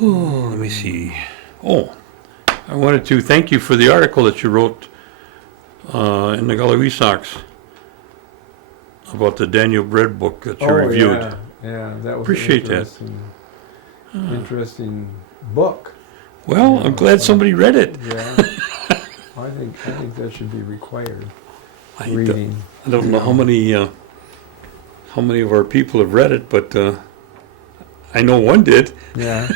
Oh, let me see. Oh, I wanted to thank you for the article that you wrote in the Gullah Sox about the Daniel Bread book that you reviewed. Yeah, that was Appreciate an interesting book. Well, I'm glad somebody read it. Yeah, I think that should be required. I Reading. I don't know how many of our people have read it, but I know one did. Yeah,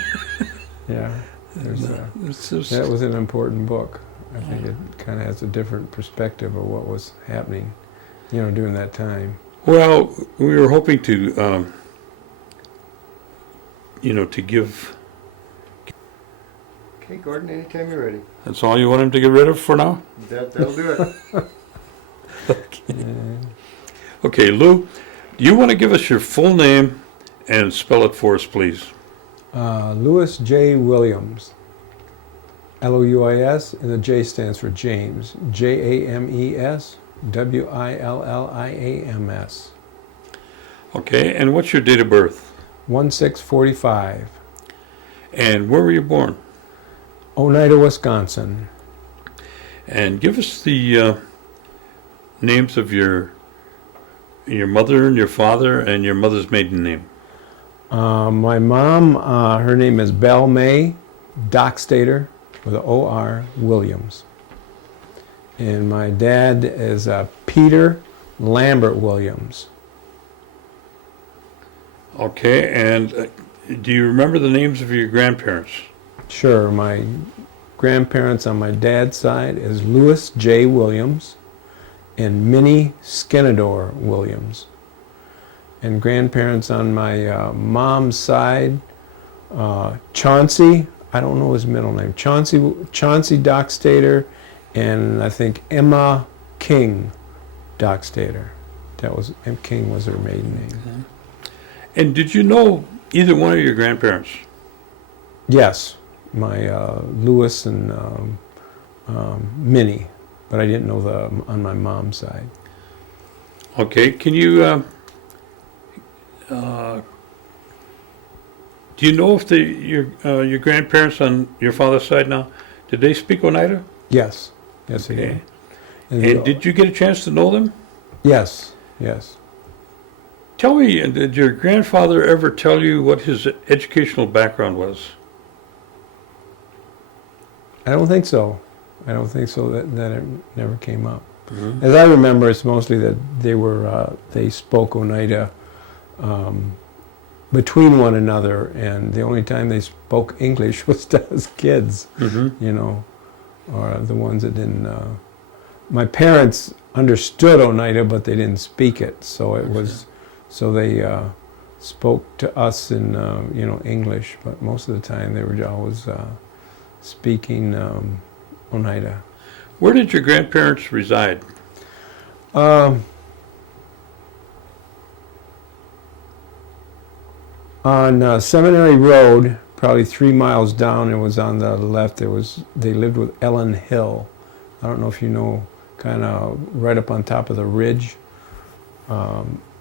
yeah. That was an important book. I think it kind of has a different perspective of what was happening, during that time. Well, we were hoping to, to give. Okay, Gordon, anytime you're ready. That's all you want him to get rid of for now? That'll do it. Okay. Okay, Lou, do you want to give us your full name and spell it for us, please? Louis J. Williams. Louis, and the J stands for James. James Williams. Okay, and what's your date of birth? 1645. And where were you born? Oneida, Wisconsin. And give us the names of your mother and your father and your mother's maiden name. My mom, her name is Belle May Dockstader with an O-R Williams. And my dad is Peter Lambert Williams. Okay, and do you remember the names of your grandparents? Sure, my grandparents on my dad's side is Louis J. Williams and Minnie Skenador Williams. And grandparents on my mom's side, Chauncey, I don't know his middle name, Chauncey Dockstader, and I think Emma King Dockstader. King was her maiden name. Mm-hmm. And did you know either one of your grandparents? Yes, my Louis and Minnie, but I didn't know on my mom's side. Okay, can you do you know if your grandparents on your father's side now, did they speak Oneida? Yes, they did. And did you get a chance to know them? Yes. Tell me, did your grandfather ever tell you what his educational background was? I don't think so. That it never came up. Mm-hmm. As I remember, it's mostly that they spoke Oneida between one another, and the only time they spoke English was to us kids, or the ones that didn't. My parents understood Oneida, but they didn't speak it, so it was. So they spoke to us in English, but most of the time they were always speaking Oneida. Where did your grandparents reside? On Seminary Road, probably 3 miles down, it was on the left. They lived with Ellen Hill. I don't know if you know, kind of right up on top of the ridge.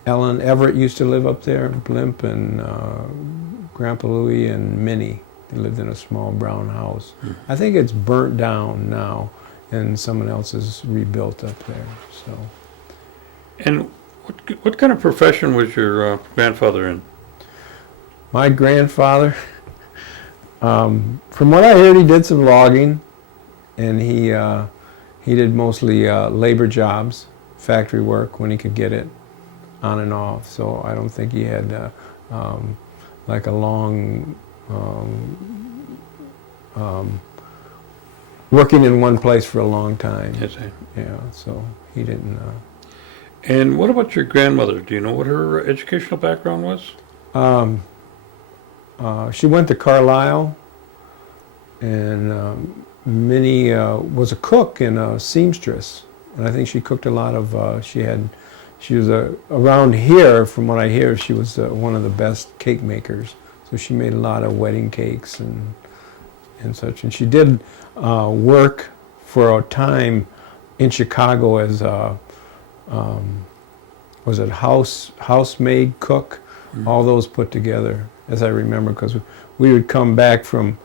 Ellen Everett used to live up there, Blimp and Grandpa Louie and Minnie. They lived in a small brown house. I think it's burnt down now, and someone else has rebuilt up there. So. And what kind of profession was your grandfather in? My grandfather, from what I heard, he did some logging, and he did mostly labor jobs, factory work when he could get it, on and off. So I don't think he had like a long working in one place for a long time. Yes, yeah. So he didn't. And what about your grandmother? Do you know what her educational background was? She went to Carlisle, and Minnie was a cook and a seamstress, and I think she cooked a lot of. She was around here. From what I hear, she was one of the best cake makers. So she made a lot of wedding cakes and such. And she did work for a time in Chicago as was it housemaid cook? Mm-hmm. All those put together. as I remember, because we would come back from,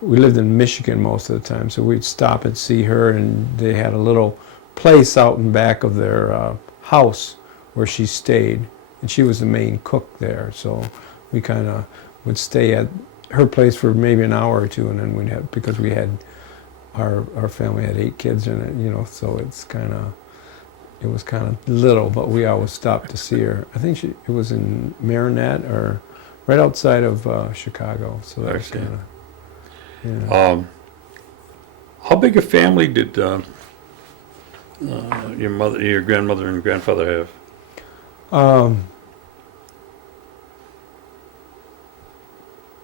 we lived in Michigan most of the time, so we'd stop and see her, and they had a little place out in back of their house where she stayed, and she was the main cook there, so we kind of would stay at her place for maybe an hour or two, and then we'd have, because we had, our family had 8 kids in it, you know, so it was kind of little, but we always stopped to see her. I think it was in Marinette, or right outside of Chicago, so that was Okay. kind of, yeah. How big a family did your grandmother and grandfather have?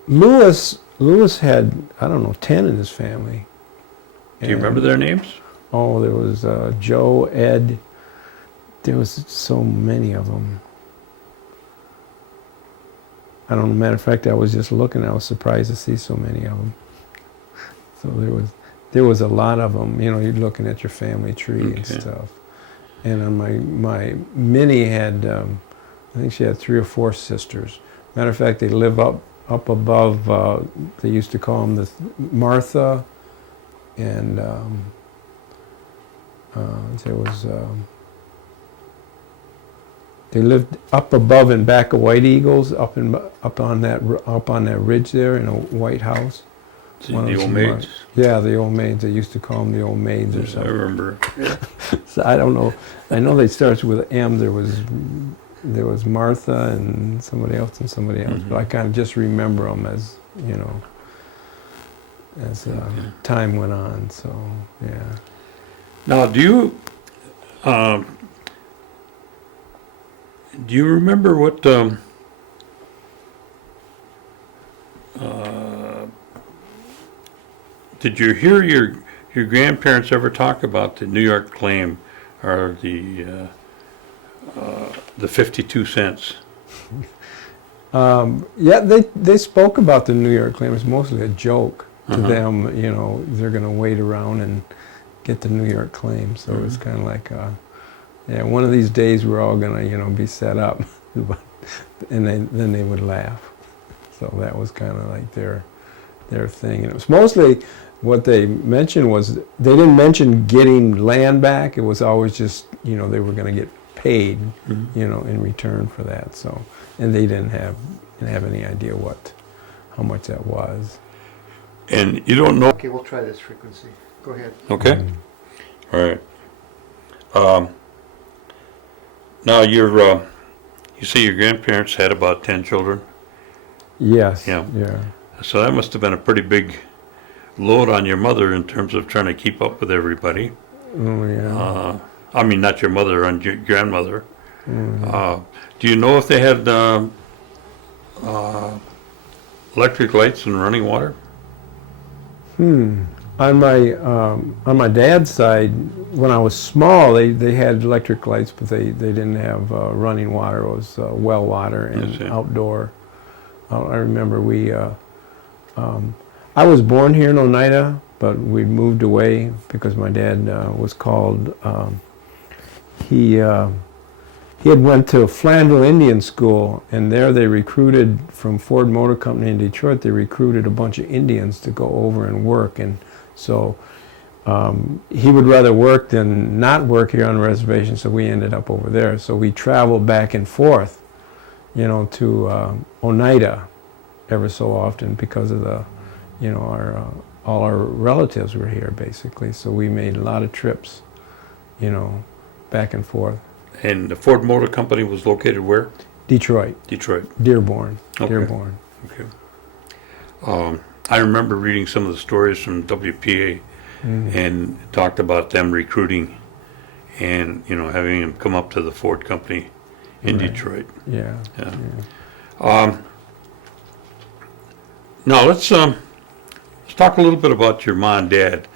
Lewis had, I don't know, 10 in his family. Do you remember their names? Oh, there was Joe, Ed. There was so many of them. I don't know. Matter of fact, I was just looking. I was surprised to see so many of them. So there was a lot of them. You know, you're looking at your family tree and Okay. stuff. And on my Minnie had, I think she had 3 or 4 sisters. Matter of fact, they live up above. They used to call them the Martha, and there was. They lived up above in back of White Eagles, up on that ridge there in a white house. The One of old those maids? Yeah, the old maids. They used to call them the old maids or I something. remember. Yeah. So I don't know. I know they started with M. There was Martha and somebody else, Mhm. but I kind of just remember them as, you know, as time went on. So yeah. Now, do you remember what did you hear your grandparents ever talk about the New York claim, or the 52 cents? Yeah, they spoke about the New York claim. It was mostly a joke to Uh-huh. them. You know, they're going to wait around and get the New York claim. So it was Mhm. kind of like, yeah, one of these days we're all going to, you know, be set up, and then they would laugh. So that was kind of like their thing. And it was mostly what they mentioned was, they didn't mention getting land back. It was always just, you know, they were going to get paid, Mhm. you know, in return for that. So, and they didn't have any idea how much that was. And you don't know. Okay, we'll try this frequency. Go ahead. Okay. Mm. All right. Now you say your grandparents had about 10 children, Yes. Yeah. Yeah. so that must have been a pretty big load on your mother in terms of trying to keep up with everybody. Oh yeah. I mean, not your mother, and your grandmother. Mhm. Do you know if they had electric lights and running water? On my dad's side, when I was small, they had electric lights, but they didn't have running water. It was well water and I see. outdoor. I remember I was born here in Oneida, but we moved away because my dad was called. He had went to Flandreau Indian School, and there they recruited, from Ford Motor Company in Detroit, they recruited a bunch of Indians to go over and work. And so he would rather work than not work here on the reservation, so we ended up over there. So we traveled back and forth, you know, to Oneida ever so often because of the, you know, all our relatives were here basically. So we made a lot of trips, you know, back and forth. And the Ford Motor Company was located where? Detroit, Detroit. Dearborn, Okay. Dearborn. Okay. I remember reading some of the stories from WPA, and it talked about them recruiting and, you know, having them come up to the Ford Company in Right. Detroit. Yeah. Yeah. Now let's talk a little bit about your mom and dad.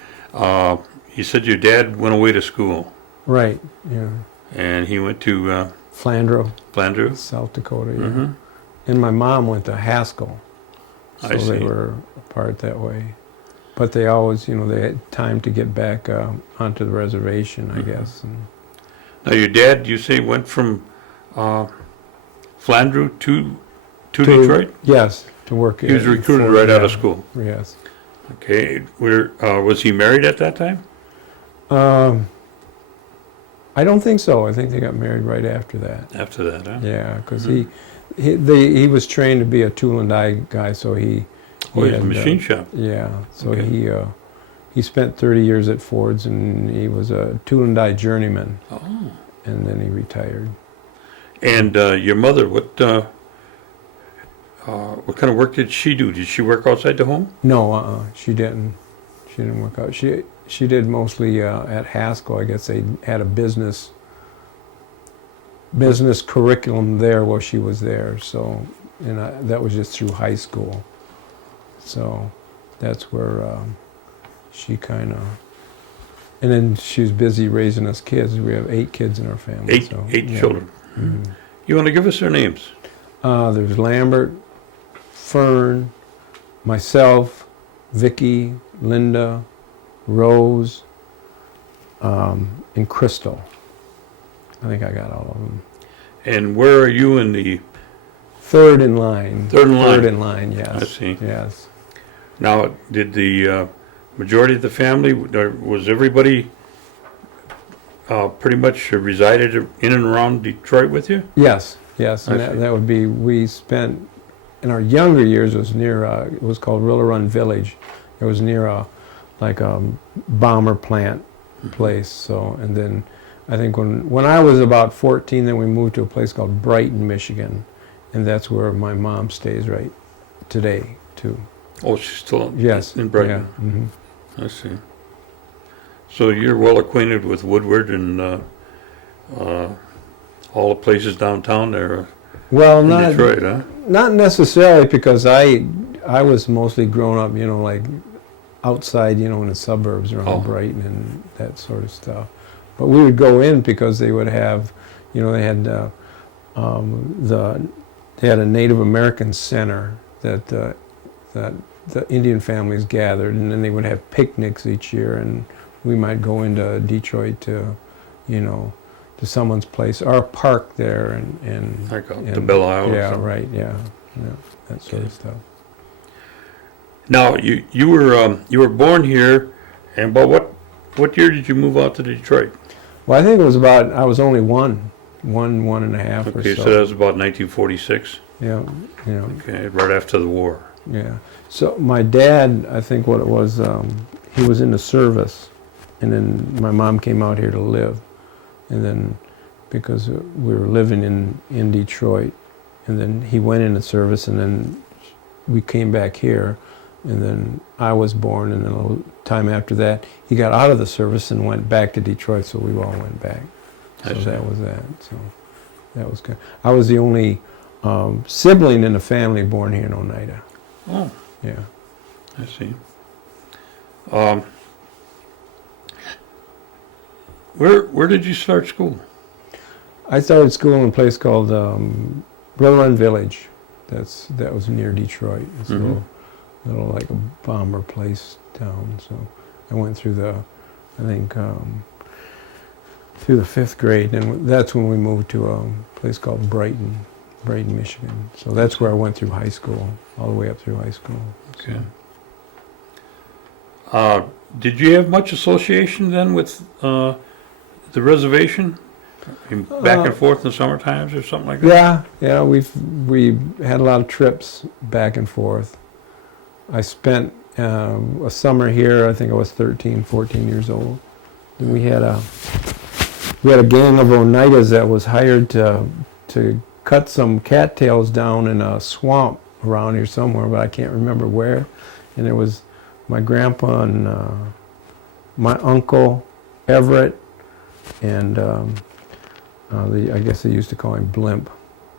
You said your dad went away to school, Right. Yeah. and he went to Flandreau, Flandreau. South Dakota. Yeah. Mhm. And my mom went to Haskell, so I see. they were apart that way. But they always, you know, they had time to get back onto the reservation, I guess. And Now your dad, you say, went from Flandreau to to Detroit? Yes, to work. He was in recruited Ford, right out yeah. of school. Yes. Okay, was he married at that time? I don't think so. I think they got married right after that. After that, huh? Yeah, because he was trained to be a tool and die guy, so he. Oh, he's a had, machine shop. Yeah, so Okay. he spent 30 years at Ford's, and he was a tool and die journeyman, Oh. and then he retired. And your mother, what kind of work did she do? Did she work outside the home? No, she didn't. She didn't work out. She did mostly at Haskell. I guess they had a business curriculum there while she was there. So, and that was just through high school. So, that's where she kind of. And then she was busy raising us kids. We have 8 kids in our family. Eight yeah. children. Mhm. You want to give us their names? There's Lambert, Fern, myself, Vicky, Linda, Rose, and Crystal. I think I got all of them. And where are you in the Third in line. Third in line. Third in line, yes. I see. Yes. Now, did the majority of the family, was everybody pretty much resided in and around Detroit with you? Yes, yes. And I see. that would be, we spent, in our younger years, it was near, it was called Run Village. It was near a bomber plant place. So, and then I think when I was about 14, then we moved to a place called Brighton, Michigan. And that's where my mom stays right today, too. Oh, she's still Yes. in Brighton. Yeah. Mhm. I see. So you're well acquainted with Woodward and all the places downtown there Well, in not Detroit, huh? not necessarily, because I was mostly grown up, like outside, in the suburbs around Oh. Brighton and that sort of stuff. But we would go in because they would have, they had they had a Native American center that the Indian families gathered, and then they would have picnics each year, and we might go into Detroit to, to someone's place or park there and Like out to and- Belle Isle or Yeah, something. right. Yeah, that sort Okay. of stuff. Now, you were born here, and about what year did you move out to Detroit? Well, I think it was about, I was only one and a half or Okay, so. so that was about 1946. Yeah, Okay, right after the war. yeah. So my dad, I think what it was, he was in the service, and then my mom came out here to live, and then because we were living in Detroit, and then he went in the service, and then we came back here, and then I was born, and then a little time after that, he got out of the service and went back to Detroit, so we all went back. So I see. that was that. So that was good. I was the only sibling in the family born here in Oneida. Oh, Yeah. I see. Where did you start school? I started school in a place called Run Village. That was near Detroit. It's a little like a bomber place town. So I went through through the 5th grade, and that's when we moved to a place called Brighton, Michigan. So that's where I went through high school, all the way up through high school. Okay. Did you have much association then with the reservation? Back and forth in the summer times or something like that? Yeah, we had a lot of trips back and forth. I spent a summer here. I think I was 13, 14 years old. And we had a gang of Oneidas that was hired to cut some cattails down in a swamp around here somewhere, but I can't remember where. And it was my grandpa and my uncle Everett, and I guess they used to call him Blimp,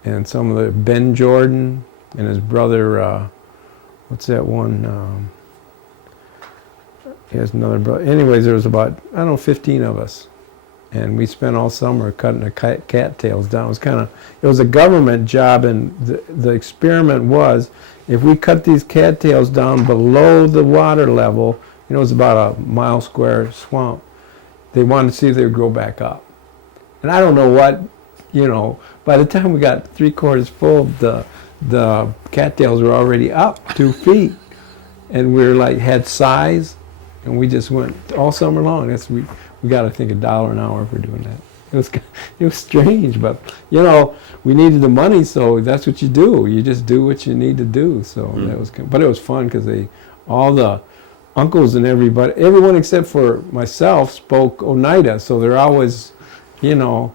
and some of the Ben Jordan and his brother. What's that one? He has another brother. Anyways, there was about 15 of us, and we spent all summer cutting the cattails down. It was a government job, and the experiment was, if we cut these cattails down below the water level, it was about a mile square swamp, they wanted to see if they would grow back up. And I don't know what, by the time we got 3/4 full, the cattails were already up 2 feet, and we were like had size, and we just went all summer long. We got I think $1 an hour for doing that. It was strange, but you know we needed the money, so that's what you do. You just do what you need to do. So that was, but it was fun because all the uncles and everyone except for myself spoke Oneida, so they're always, you know,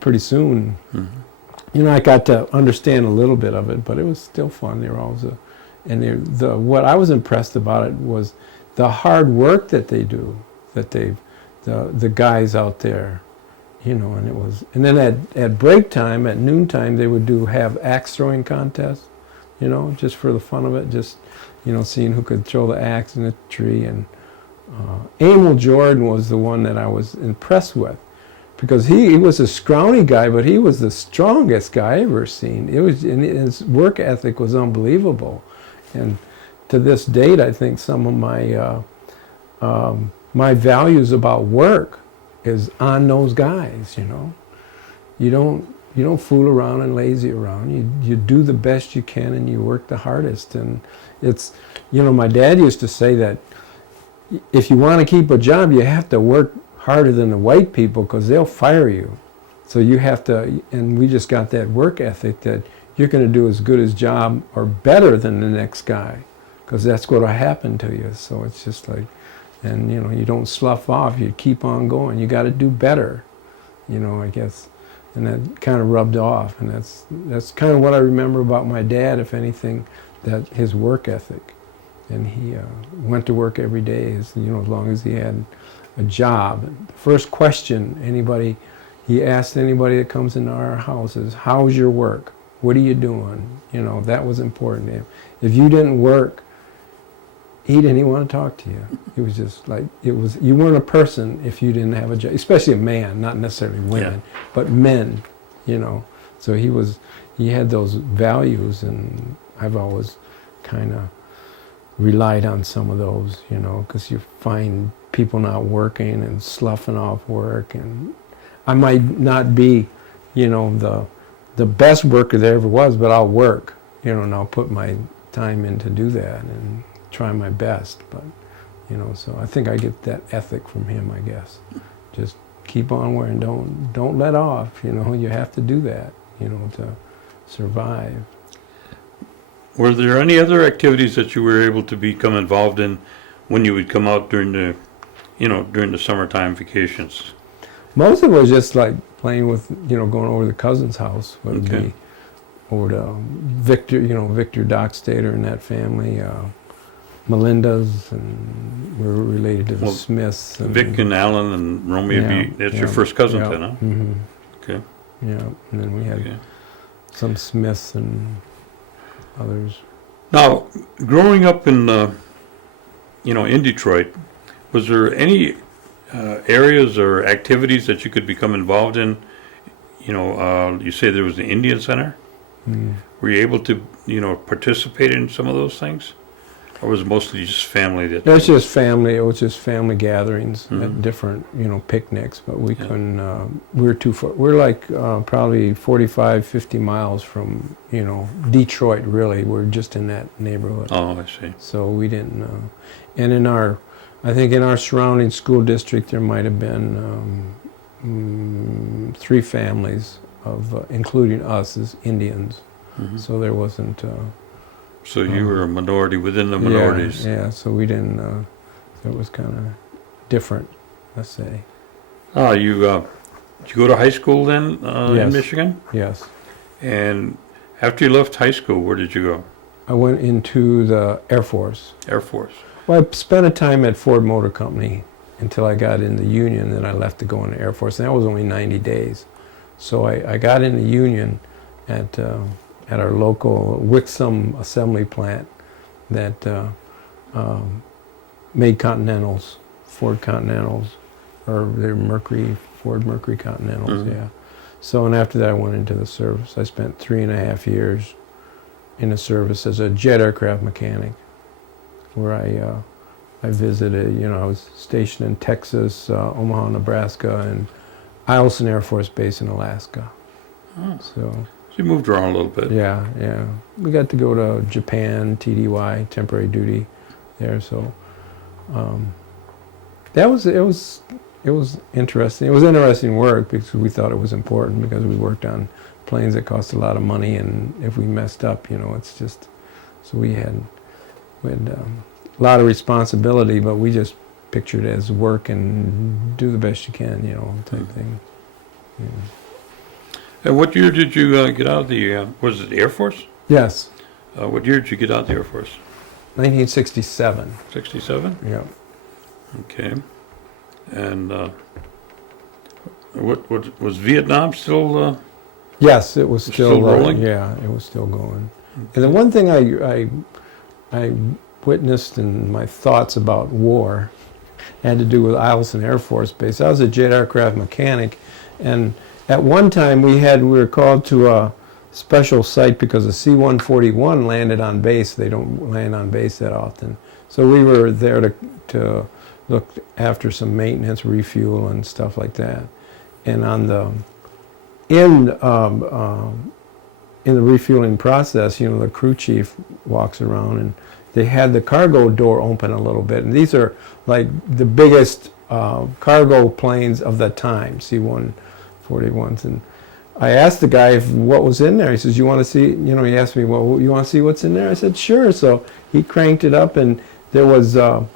pretty soon. You know, I got to understand a little bit of it, but it was still fun. They were always what I was impressed about it was the hard work that they do, the guys out there, you know, and then at break time, at noontime, they would have axe throwing contests, you know, just for the fun of it, just, you know, seeing who could throw the axe in a tree. And Emil Jordan was the one that I was impressed with, because he was a scrawny guy, but he was the strongest guy I ever seen. And his work ethic was unbelievable. And to this date, I think some of my values about work is on those guys. You know, you don't fool around and lazy around. You do the best you can and you work the hardest. And it's, you know, my dad used to say that if you want to keep a job, you have to work harder than the white people because they'll fire you. So you have to, and we just got that work ethic that you're going to do as good as job or better than the next guy, because that's what will happen to you. So it's just like, and you know, you don't slough off, you keep on going. You got to do better, you know, I guess. And that kind of rubbed off, and that's kind of what I remember about my dad, if anything, that his work ethic. And he went to work every day, as long as he had a job. The first question he asked anybody that comes into our house is, how's your work? What are you doing? You know, that was important to him. If you didn't work, he didn't even want to talk to you. It was just like, you weren't a person if you didn't have a job, especially a man, not necessarily women, but men, you know. So he had those values, and I've always kind of relied on some of those, you know, because you find people not working and sloughing off work, and I might not be, you know, the best worker there ever was, but I'll work, you know, and I'll put my time in to do that and try my best. But, you know, so I think I get that ethic from him, I guess. Just keep on wearing, don't let off, you know, you have to do that, you know, to survive. Were there any other activities that you were able to become involved in when you would come out during the summertime vacations? Most of it was just like playing with, you know, going over to the cousin's house. It would be over to Victor Dockstader and that family, Melinda's, and we're related to the Smiths. And Vic and Alan and Romeo, that's your first cousin then, huh? Mm-hmm. Okay. Yeah, and then we had some Smiths and others. Now, growing up in Detroit, was there any areas or activities that you could become involved in? You know, you say there was the Indian Center. Mm. Were you able to, participate in some of those things? Or was it mostly just family? It was just family. It was just family gatherings at different, picnics. But we couldn't. We were too far. We're like probably 45, 50 miles from, Detroit. Really, we're just in that neighborhood. Oh, I see. So we didn't. And I think in our surrounding school district, there might have been 3 families including us as Indians. Mm-hmm. So there wasn't. So you were a minority within the minorities. Yeah, so we didn't, so it was kind of different, let's say. Oh, did you go to high school then in Michigan? Yes. And after you left high school, where did you go? I went into the Air Force. Air Force. Well, I spent a time at Ford Motor Company until I got in the Union, then I left to go into Air Force, and that was only 90 days. So I got in the Union at our local Wixom assembly plant that made Continentals, Ford Continentals, or they're Ford Mercury Continentals, yeah. So, and after that I went into the service. I spent 3.5 years in the service as a jet aircraft mechanic, where I visited, I was stationed in Texas, Omaha, Nebraska, and Eielson Air Force Base in Alaska. Oh. So you moved around a little bit. Yeah, yeah. We got to go to Japan, TDY, temporary duty there. So it was interesting. It was interesting work because we thought it was important because we worked on planes that cost a lot of money, and if we messed up, it's just so we had a lot of responsibility, but we just pictured it as work and do the best you can, type thing. Yeah. And what year did you get out of the, was it the Air Force? Yes, What year did you get out of the Air Force? 1967. 67? Yeah. Okay. And what was Vietnam still? Yes, it was Still rolling? Yeah, it was still going. And the one thing I witnessed in my thoughts about war had to do with Eielson Air Force Base. I was a jet aircraft mechanic, and at one time we were called to a special site because the C-141 landed on base. They don't land on base that often. So we were there to look after some maintenance, refuel, and stuff like that. And in the refueling process, the crew chief walks around, and they had the cargo door open a little bit. And these are like the biggest cargo planes of the time, C-141s. And I asked the guy what was in there. He says, "You want to see?" He asked me, "Well, you want to see what's in there?" I said, "Sure." So he cranked it up, and there was a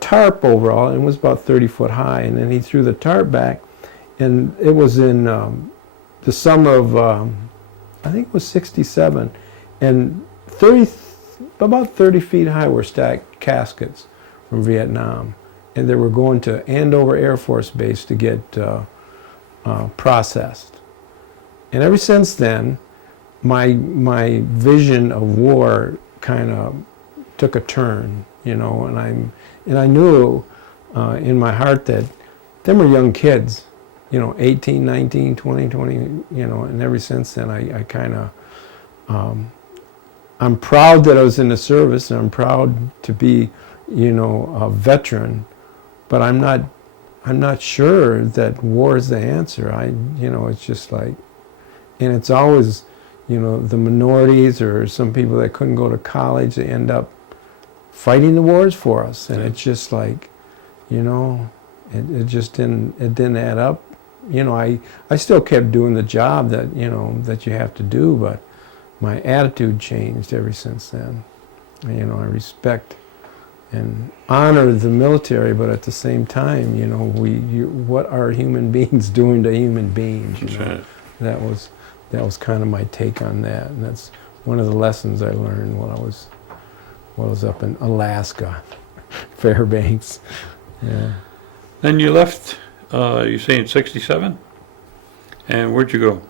tarp overall, and it was about 30 foot high. And then he threw the tarp back, and it was in the summer of, I think it was 67, and about 30 feet high were stacked caskets from Vietnam, and they were going to Andover Air Force Base to get processed. And ever since then, my vision of war kind of took a turn, and I knew in my heart that them were young kids, 18, 19, 20, and ever since then I kind of, I'm proud that I was in the service, and I'm proud to be, a veteran, but I'm not sure that war is the answer. It's just like, and it's always, the minorities or some people that couldn't go to college, they end up fighting the wars for us, and it's just like, it just didn't add up. I still kept doing the job that that you have to do, but my attitude changed ever since then. I respect and honor the military, but at the same time, what are human beings doing to human beings? Right. That was kind of my take on that, and that's one of the lessons I learned when I was up in Alaska, Fairbanks. Yeah. Then you left, you say in 67? And where'd you go?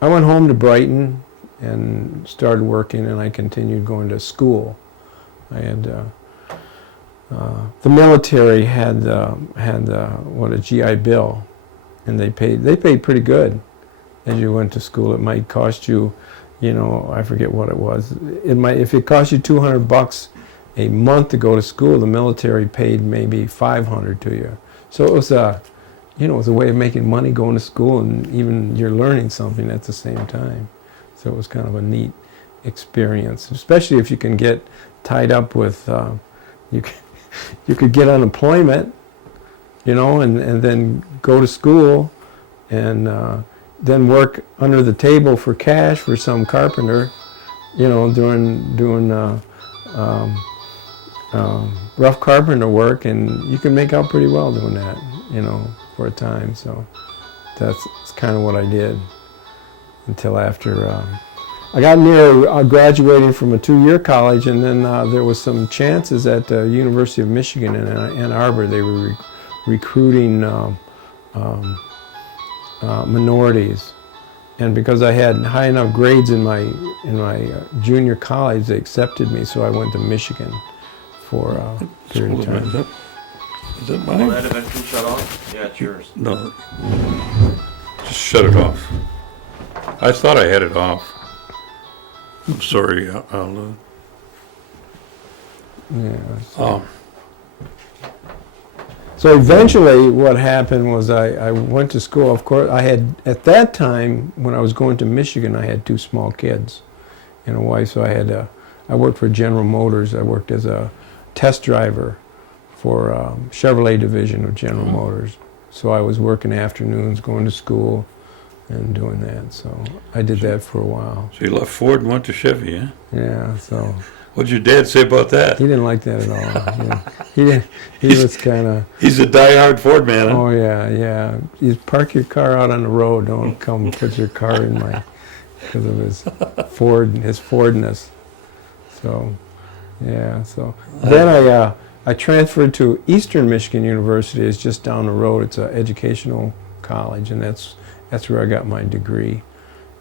I went home to Brighton and started working, and I continued going to school. I had the military had a GI Bill, and they paid pretty good as you went to school. It might cost you, I forget what it was. If it cost you $200 a month to go to school, the military paid maybe $500 to you. So it was it was a way of making money going to school, and even you're learning something at the same time. So it was kind of a neat experience, especially if you can get tied up with, you could get unemployment, and then go to school, and then work under the table for cash for some carpenter, doing rough carpenter work, and you can make out pretty well doing that, for a time. So that's kind of what I did until after I got near graduating from a 2-year college, and then there was some chances at the University of Michigan in Ann Arbor. They were recruiting minorities, and because I had high enough grades in my junior college, they accepted me. So I went to Michigan for a period of time. Is that Will mine? that eventually shut off? Yeah, it's yours. No. Just shut it off. I thought I had it off. I'm sorry. I'll Yeah. oh. So eventually what happened was I went to school. Of course, I had, at that time, when I was going to Michigan, I had 2 small kids and a wife, so I worked for General Motors. I worked as a test driver for Chevrolet division of General Motors. So I was working afternoons, going to school, and doing that. So I did that for a while. So you left Ford and went to Chevy, huh? Yeah. So What'd your dad say about that? he didn't like that at all. Yeah. He didn't. He was kind of. He's a diehard Ford man, huh? Oh yeah, yeah. You park your car out on the road. Don't come put your car in my, because of his Fordness. So, yeah. So then I transferred to Eastern Michigan University. It's just down the road. It's an educational college, and that's where I got my degree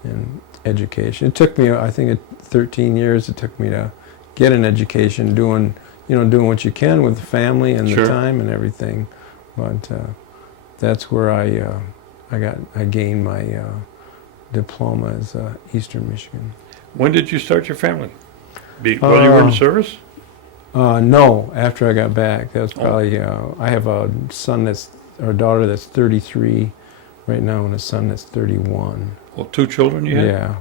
in education. It took me, I think, 13 years. It took me to get an education, doing what you can with the family and Sure. the time and everything. But that's where I gained my diploma as Eastern Michigan. When did you start your family? While you were in service? No, after I got back. That's probably. I have a daughter that's 33 right now, and a son that's 31. Well, 2 children you had? Yeah,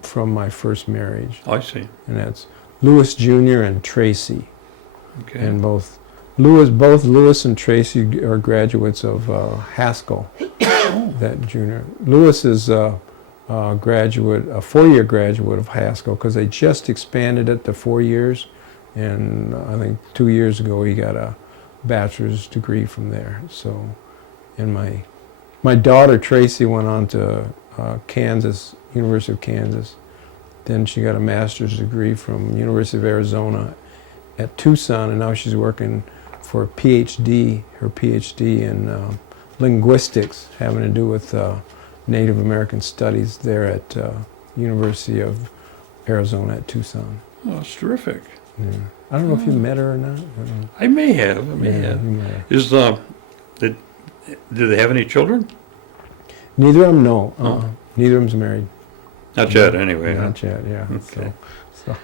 from my first marriage, I see. and that's Lewis Jr. and Tracy. Okay. And both Lewis and Tracy are graduates of Haskell. That junior. Lewis is a 4-year graduate of Haskell, because they just expanded it to 4 years, and I think 2 years ago he got a bachelor's degree from there. So, and my daughter Tracy went on to Kansas, University of Kansas. Then she got a master's degree from University of Arizona at Tucson, and now she's working for her PhD in linguistics, having to do with Native American studies there at University of Arizona at Tucson. Oh, that's terrific. Yeah. I don't know if you met her or not. I may have. You may have. Is do they have any children? Neither of them, no. Oh. Neither of them's married. Not yet, anyway. huh? Not yet, yeah. Okay. So,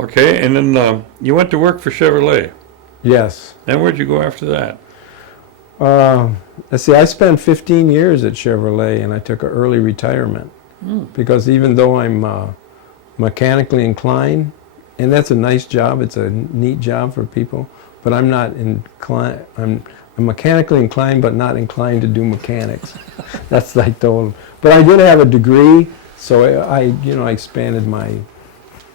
Okay, and then you went to work for Chevrolet. yes. Then where'd you go after that? Let's see, I spent 15 years at Chevrolet, and I took an early retirement. Because even though I'm mechanically inclined, and that's a nice job, it's a neat job for people, but I'm not inclined, I'm mechanically inclined, but not inclined to do mechanics. That's like the old, but I did have a degree, so I expanded my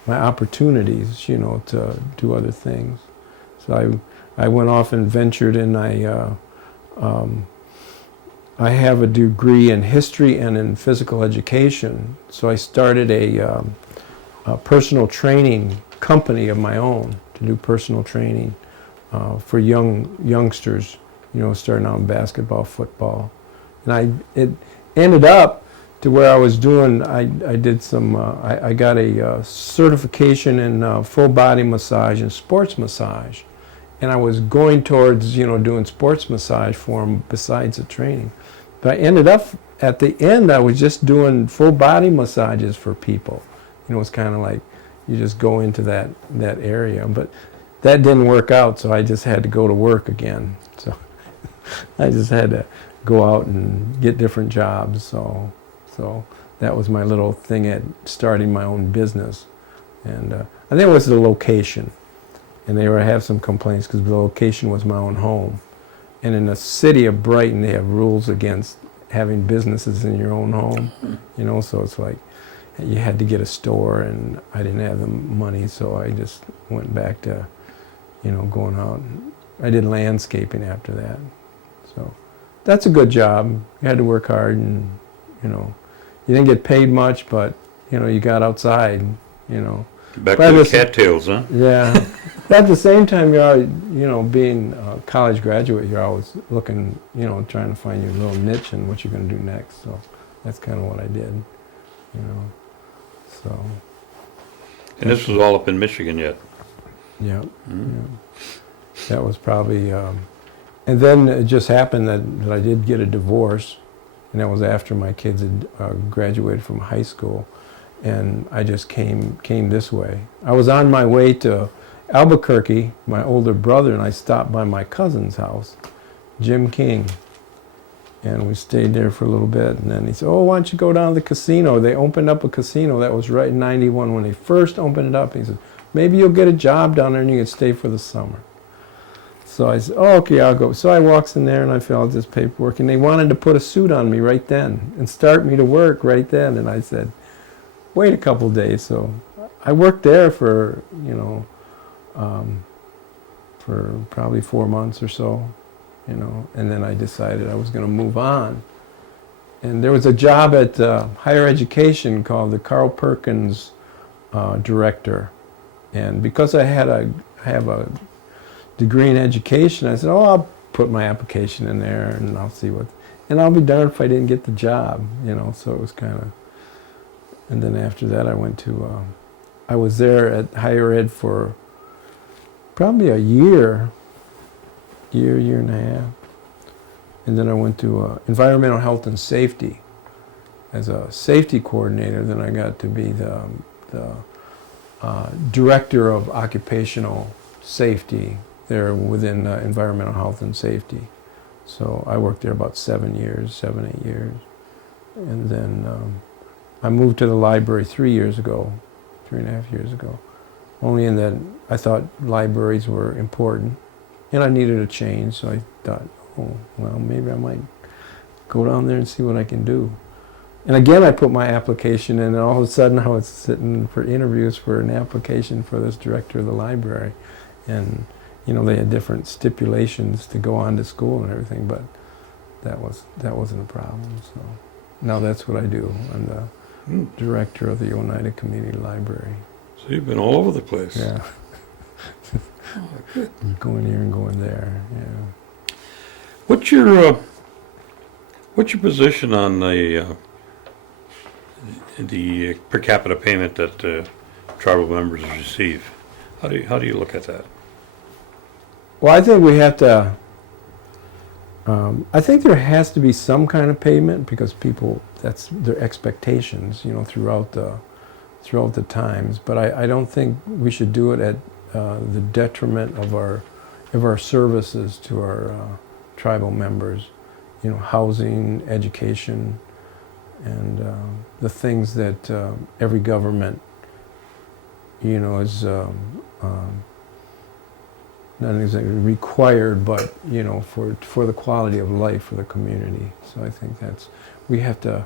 opportunities, to do other things. So I went off and ventured, and I have a degree in history and in physical education. So I started a personal training company of my own to do personal training for youngsters, starting out in basketball, football. And it ended up to where I was doing, I did some, I got a certification in full body massage and sports massage. And I was going towards, doing sports massage for them besides the training. But I ended up, at the end, I was just doing full body massages for people. It's kind of like you just go into that area. But that didn't work out, so I just had to go to work again. So I just had to go out and get different jobs. So that was my little thing at starting my own business. And I think it was the location. And they were have some complaints because the location was my own home. And in the city of Brighton, they have rules against having businesses in your own home. So it's like you had to get a store, and I didn't have the money, so I just went back to, going out. I did landscaping after that. So that's a good job. You had to work hard, and, you didn't get paid much, but, you got outside, Back But to the listen- cattails, huh? Yeah. But at the same time, you're, being a college graduate, you're always looking, trying to find your little niche and what you're going to do next. So that's kind of what I did, So, And this was all up in Michigan yet? yeah. Yeah. That was probably, and then it just happened that I did get a divorce, and that was after my kids had graduated from high school. And I just came this way. I was on my way to Albuquerque, my older brother, and I stopped by my cousin's house. Jim King. And we stayed there for a little bit, and then he said, "Oh, why don't you go down to the casino?" They opened up a casino that was right in '91 when they first opened it up. He said, "Maybe you'll get a job down there and you can stay for the summer." So I said, "Oh, okay, I'll go." So I walks in there and I filled out this paperwork, and they wanted to put a suit on me right then and start me to work right then. And I said, "Wait a couple days." So I worked there for, for probably 4 months or so. And then I decided I was going to move on. And there was a job at higher education called the Carl Perkins director. And because I have a degree in education, I said, "Oh, I'll put my application in there and I'll see what." And I'll be darned if I didn't get the job, So it was kind of. And then after that, I went to. I was there at higher ed for probably a year and a half. And then I went to environmental health and safety as a safety coordinator. Then I got to be the director of occupational safety there within environmental health and safety. So I worked there about 7, 8 years. And then I moved to the library 3.5 years ago. Only in that I thought libraries were important. And I needed a change, so I thought, oh, well, maybe I might go down there and see what I can do. And again, I put my application in, and all of a sudden I was sitting for interviews for an application for this director of the library. And, they had different stipulations to go on to school and everything, but that wasn't a problem. So now that's what I do. I'm the director of the Oneida Community Library. So you've been all over the place. Yeah. Going here and going there, yeah. What's your position on the per capita payment that tribal members receive? How do you look at that? Well, I think we have to. I think there has to be some kind of payment because that's their expectations, throughout the times. But I don't think we should do it at the detriment of our services to our tribal members, housing, education, and the things that every government, is not exactly required, but for the quality of life for the community. So I think we have to.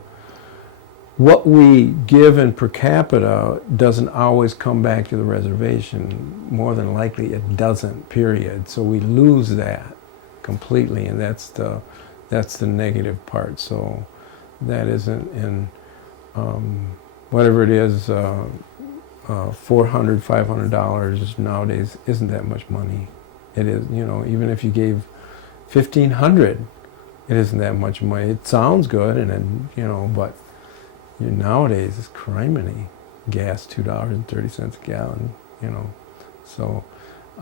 What we give in per capita doesn't always come back to the reservation. More than likely it doesn't, period. So we lose that completely, and that's the negative part. So that isn't in whatever it is, $400, $500 nowadays isn't that much money. It is, even if you gave $1,500, it isn't that much money. It sounds good, and then, but nowadays it's criminy. Gas $2.30 a gallon, So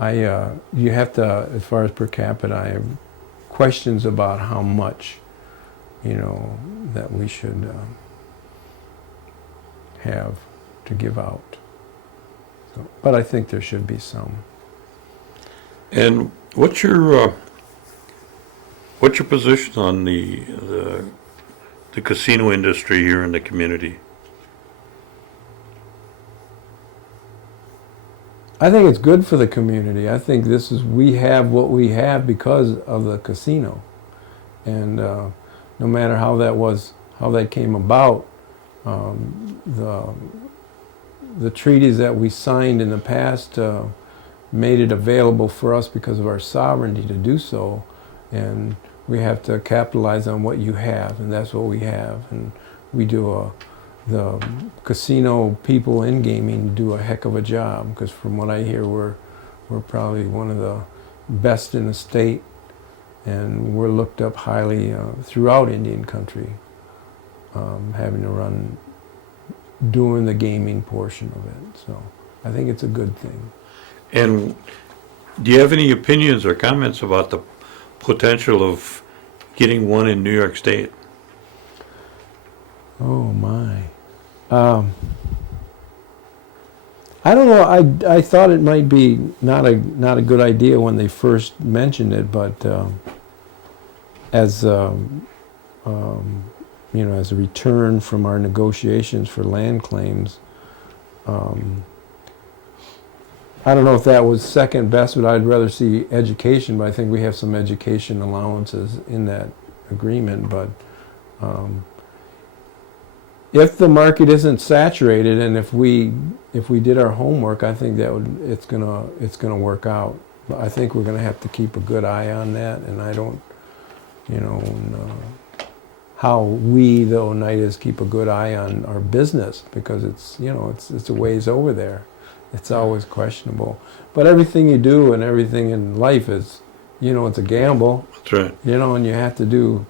you have to, as far as per capita, I have questions about how much, that we should have to give out. So, but I think there should be some. And what's your position on the casino industry here in the community? I think it's good for the community. I think we have what we have because of the casino. And no matter how that came about, the treaties that we signed in the past made it available for us because of our sovereignty to do so. And we have to capitalize on what you have, and that's what we have. And we do the casino people in gaming do a heck of a job, because from what I hear, we're probably one of the best in the state, and we're looked up highly throughout Indian country, having to run, doing the gaming portion of it. So I think it's a good thing. And do you have any opinions or comments about the potential of getting one in New York State? Oh my. I don't know. I thought it might be not a good idea when they first mentioned it, but as you know, as a return from our negotiations for land claims. I don't know if that was second best, but I'd rather see education, but I think we have some education allowances in that agreement. But if the market isn't saturated, and if we did our homework, I think that it's gonna work out. But I think we're gonna have to keep a good eye on that, and I don't, you know, how we, the Oneidas, keep a good eye on our business, because it's, you know, it's a ways over there. It's always questionable. But everything you do and everything in life is, you know, it's a gamble. That's right. You know, and you have to do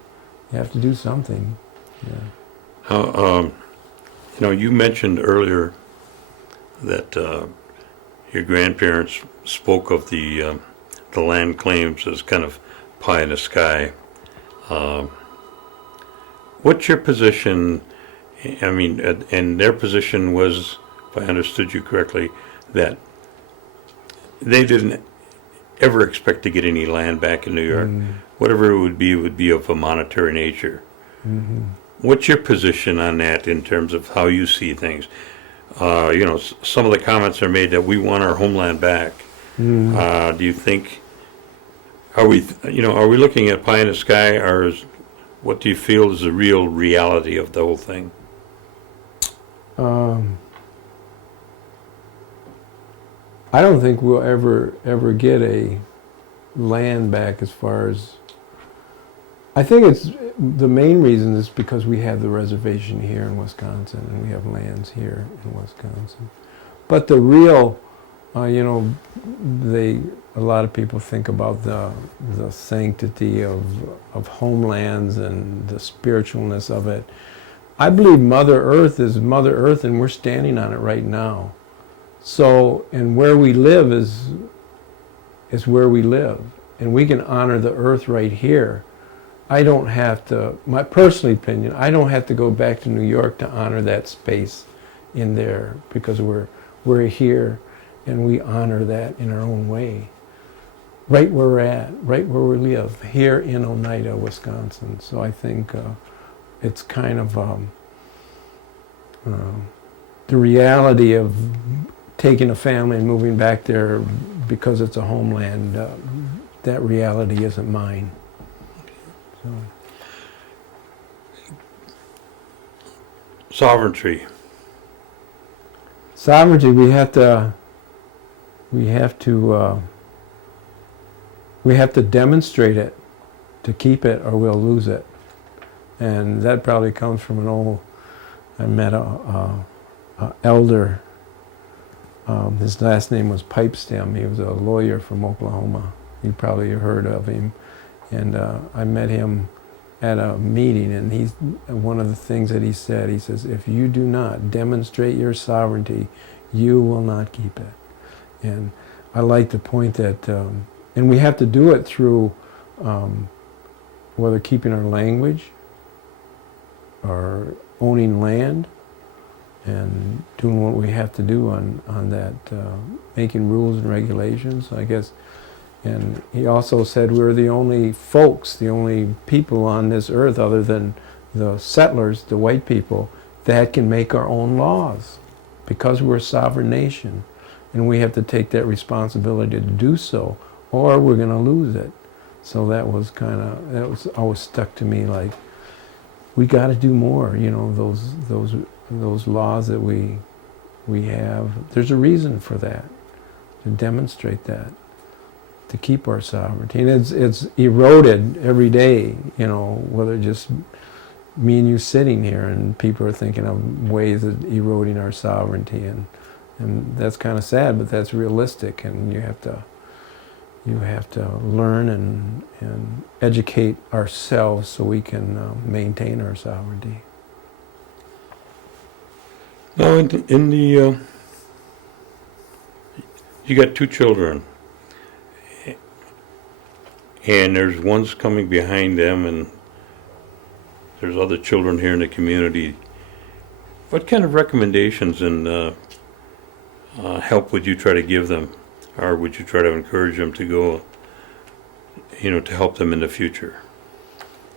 something. Yeah. How, you know, you mentioned earlier that your grandparents spoke of the land claims as kind of pie in the sky. What's your position? I mean, and their position was, if I understood you correctly, that they didn't ever expect to get any land back in New York. Whatever it would be of a monetary nature. What's your position on that in terms of how you see things? You know, some of the comments are made that we want our homeland back. Do you think, are we looking at pie in the sky, or what do you feel is the real reality of the whole thing? I don't think we'll ever get a land back. As far as, I think it's the main reason is because we have the reservation here in Wisconsin, and we have lands here in Wisconsin. But the real, you know, a lot of people think about the sanctity of homelands and the spiritualness of it. I believe Mother Earth is Mother Earth, and we're standing on it right now. So, and where we live is where we live, and we can honor the earth right here. I don't have to, my personal opinion, I don't have to go back to New York to honor that space in there, because we're here and we honor that in our own way. Right where we're at, right where we live, here in Oneida, Wisconsin. So I think it's kind of the reality of taking a family and moving back there because it's a homeland. That reality isn't mine. So. Sovereignty. Sovereignty, we have to demonstrate it to keep it, or we'll lose it. And that probably comes from I met a elder. His last name was Pipestem. He was a lawyer from Oklahoma. You probably heard of him. And I met him at a meeting, and one of the things that he says, if you do not demonstrate your sovereignty, you will not keep it. And I like to point that, and we have to do it through whether keeping our language, or owning land, and doing what we have to do on that, making rules and regulations, I guess. And he also said we're the only folks, the only people on this earth, other than the settlers, the white people, that can make our own laws, because we're a sovereign nation. And we have to take that responsibility to do so, or we're going to lose it. So that was always stuck to me, like, we got to do more, you know, those laws that we have. There's a reason for that, to demonstrate that, to keep our sovereignty. And it's eroded every day, you know, whether just me and you sitting here, and people are thinking of ways of eroding our sovereignty, and that's kind of sad, but that's realistic, and you have to learn and educate ourselves so we can maintain our sovereignty. Now, in the you got two children, and there's one's coming behind them, and there's other children here in the community. What kind of recommendations and help would you try to give them, or would you try to encourage them to go, you know, to help them in the future?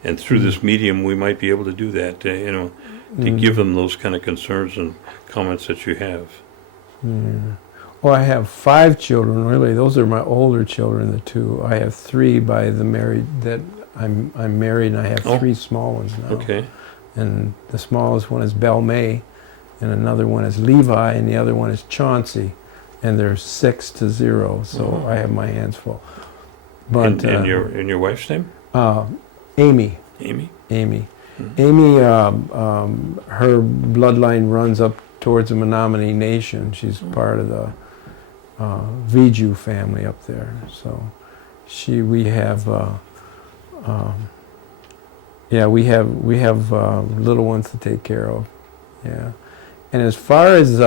And through this medium, we might be able to do that, to give them those kind of concerns and comments that you have. Yeah. Well, I have 5 children, really. Those are my older children, the 2. I have 3 by the married, that I'm married, and I have 3 small ones now. Okay. And the smallest one is Belle May, and another one is Levi, and the other one is Chauncey. And they're 6 to 0, so I have my hands full. But And your wife's name? Amy. Amy? Amy. Amy, her bloodline runs up towards the Menominee Nation. She's part of the Viju family up there. So we have little ones to take care of. Yeah. And as far as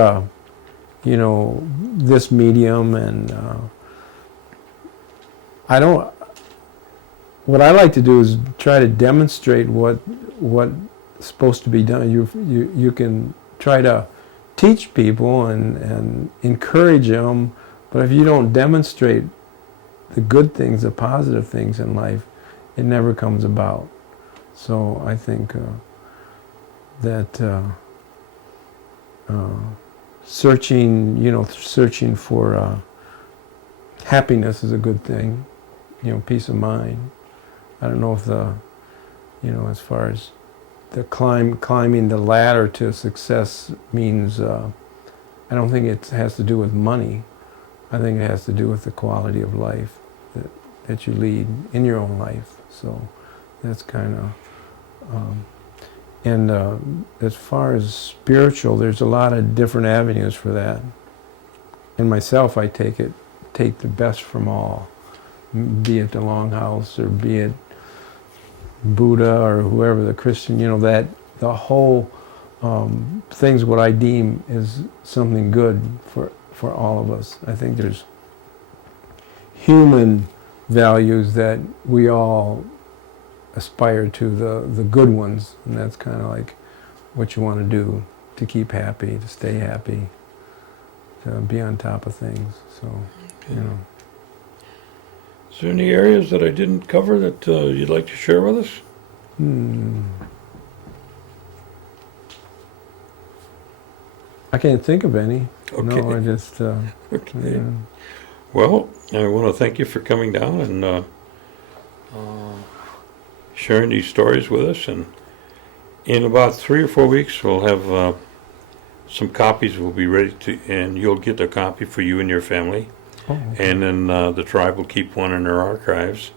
this medium, and what I like to do is try to demonstrate what's supposed to be done. You can try to teach people and encourage them, but if you don't demonstrate the good things, the positive things in life, it never comes about. So I think that searching for happiness is a good thing, peace of mind. I don't know if as far as the climbing the ladder to success means, I don't think it has to do with money. I think it has to do with the quality of life that you lead in your own life. So that's kind of, as far as spiritual, there's a lot of different avenues for that. And myself, I take the best from all, be it the Longhouse or be it Buddha or whoever, the Christian, that the whole thing's what I deem is something good for all of us. I think there's human values that we all aspire to, the good ones, and that's kind of like what you want to do to keep happy, to stay happy, to be on top of things. So, Okay. Is there any areas that I didn't cover that you'd like to share with us? I can't think of any. Okay. No, I just. Okay. Yeah. Well, I want to thank you for coming down and sharing these stories with us. And in about 3 or 4 weeks, we'll have some copies. Will be ready and you'll get a copy for you and your family. Oh, okay. And then the tribe will keep one in their archives.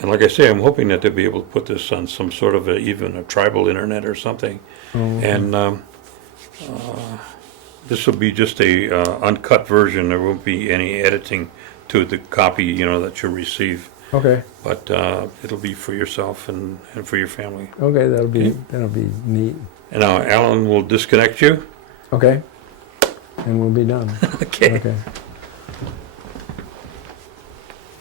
And like I say, I'm hoping that they'll be able to put this on some sort of even a tribal internet or something. Oh, okay. And this will be just a uncut version. There won't be any editing to the copy, that you'll receive. Okay. But it'll be for yourself and for your family. Okay, that'll be neat. And now Alan will disconnect you. Okay. And we'll be done. Okay. Okay.